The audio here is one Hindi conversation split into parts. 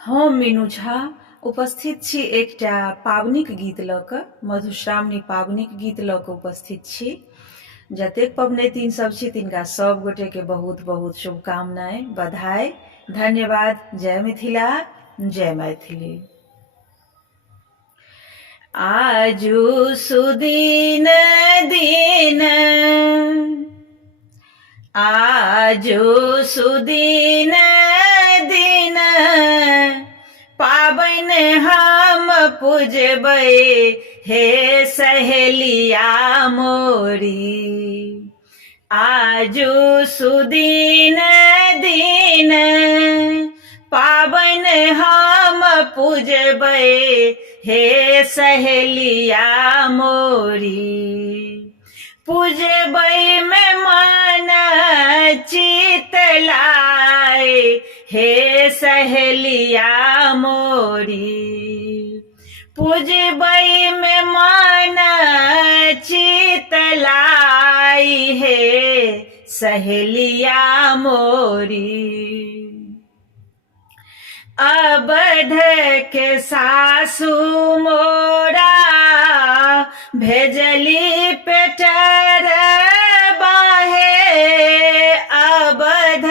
हम मीनू झा उपस्थित छी एकटा पाबनिक गीत लऽ कऽ, मधुश्रावणी पाबनिक गीत लऽ कऽ उपस्थित छी। जतेक पबनैतिन सब छी तिनका सब गोटे के बहुत बहुत शुभकामनाएं, बधाई, धन्यवाद। जय मिथिला, जय मैथिली। आजु सुदीन दिन, आजु सुदीन दिन, पाबन हम पूजबै हे सहेलिया मोरी। आजु सुदीन दिन, पाबन हम पूजबै हे सहेलिया मोरी। पूजबै में मन चित लाए हे सहेलिया मोरी। पूजबै में मन चित लाई हे सहेलिया मोरी। अवध के सासू मोरा भेजली पेटर बाहे। अवध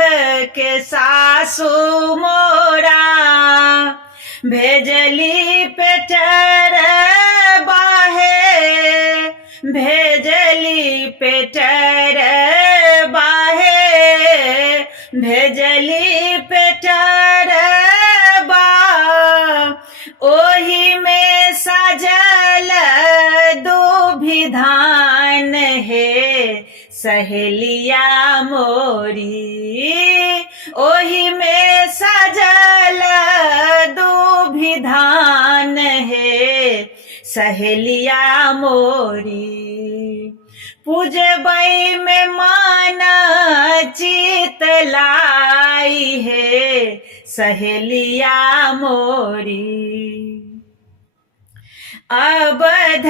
के सासू मोरा भेजली पेटर बाहे। भेजली पेटर बाहे, भेजली पेटर बा। ओही में सजल दुभिधान हे सहेलिया मोरी। ओही में सजल दुभिधान हे सहेलिया मोरी। पूजबै में मन चित लाई हे सहेलिया मोरी। अवध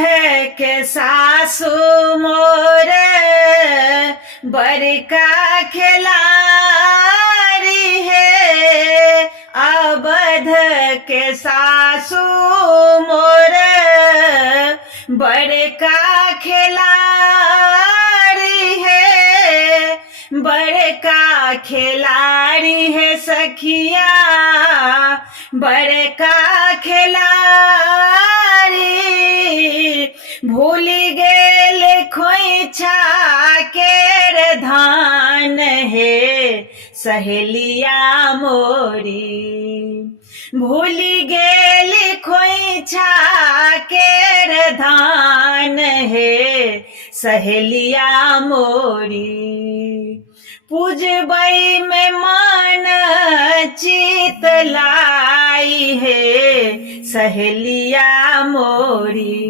के सासू मोर बड़का खिलाड़ी है। अवध के सासू मोर बड़का खिलाड़ी है। बड़का खिलाड़ी है सखिया, बड़का खिलाड़ी। भूल गेल खोइछा केर धान हे सहेलिया मोरी। भूल गेल खोइछा केर धान हे सहेलिया मोरी। पूजबै में मन चित लाई हे सहेलिया मोरी।